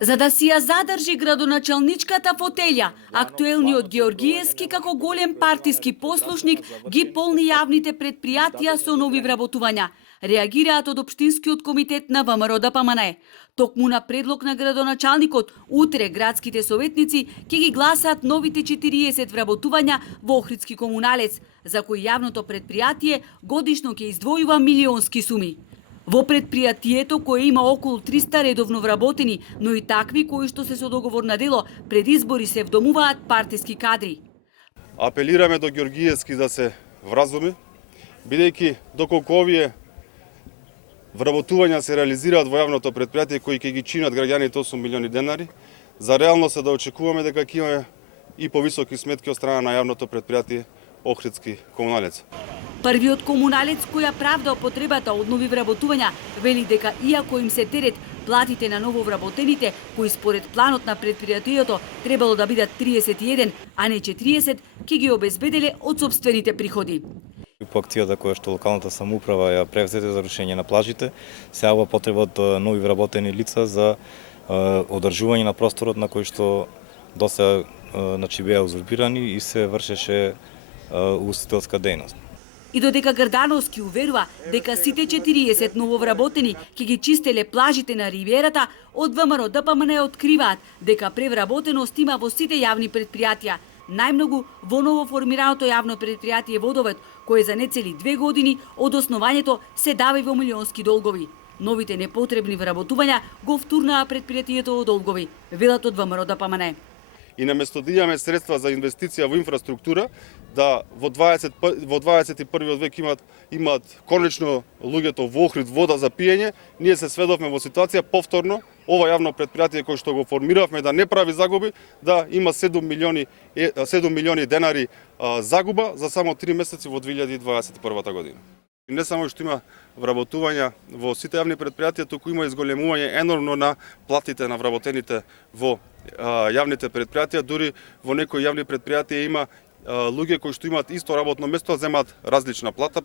За да си ја задржи градоначалничката фотелја, актуелниот Георгиевски како голем партиски послушник ги полни јавните предпријатија со нови вработувања. Реагираат од Општинскиот комитет на ВМРО ДПМН. Токму на предлог на градоначалникот, утре градските советници ќе ги гласаат новите 40 вработувања во Охридски комуналец, за кои јавното предпријатие годишно ќе издвојува милионски суми. Во предпријатието кое има околу 300 редовно вработени, но и такви кои што се со договор на дело пред избори се вдомуваат партиски кадри. Апелираме до Георгиевски да се вразуми, бидејќи доколку овие вработувања се реализираат во јавното предпријатие кои ќе ги чинат граѓаните 8 милиони денари, за реално се да очекуваме дека ќе имаме и повисоки сметки од страна на јавното предпријатие Охридски комуналец. Првиот комуналец кој ја правда потребата од нови вработувања вели дека иако им се терет платите на ново вработените, кои според планот на предпријатието требало да бидат 31, а не 40, ќе ги обезбеделе од сопствените приходи. По акцијата која што локалната самоуправа ја превзете за рушење на плажите, се јавува потреба од нови вработени лица за одржување на просторот на кој што доста беа узурпирани и се вршеше угостителска дејност. И додека Грдановски уверува дека сите 40 нововработени ќе ги чистеле плажите на ривиерата, од ВМРО ДПМН откриваат дека превработеност има во сите јавни предпријатија, најмногу во новоформираното јавно предпријатие Водовед, кое за нецели 2 години од основањето се дави во милионски долгови. Новите непотребни вработувања го втурнаа предпријатието во долгови, велат од ВМРО ДПМН. И наместо да имаме средства за инвестиција во инфраструктура, да во 21 век имаат конечно луѓето во Охрид вода за пиење, ние се сведовме во ситуација повторно ова јавно предпријатие кој што го формиравме да не прави загуби, да има 7 милиони денари загуба за само 3 месеци во 2021 година. Не само што има вработувања во сите јавни предпријатија, туку има изголемување енормно на платите на вработените во јавните предпријатија, дури во некои јавни предпријатија има луѓе кои што имаат исто работно место, земаат различна плата.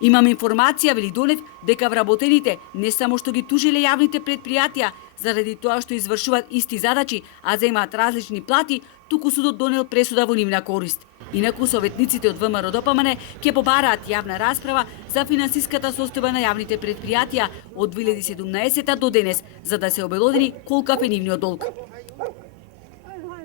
Имам информација, вели Донев, дека вработените не само што ги тужиле јавните предпријатија заради тоа што извршуваат исти задачи, а земаат различни плати, туку судот донел пресуда во нивна корист. Инаку советниците од ВМРО ДПМН ќе побараат јавна расправа за финансиската состојба на јавните предпријатија од 2017 до денес, за да се обелодени колкав е нивниот долг.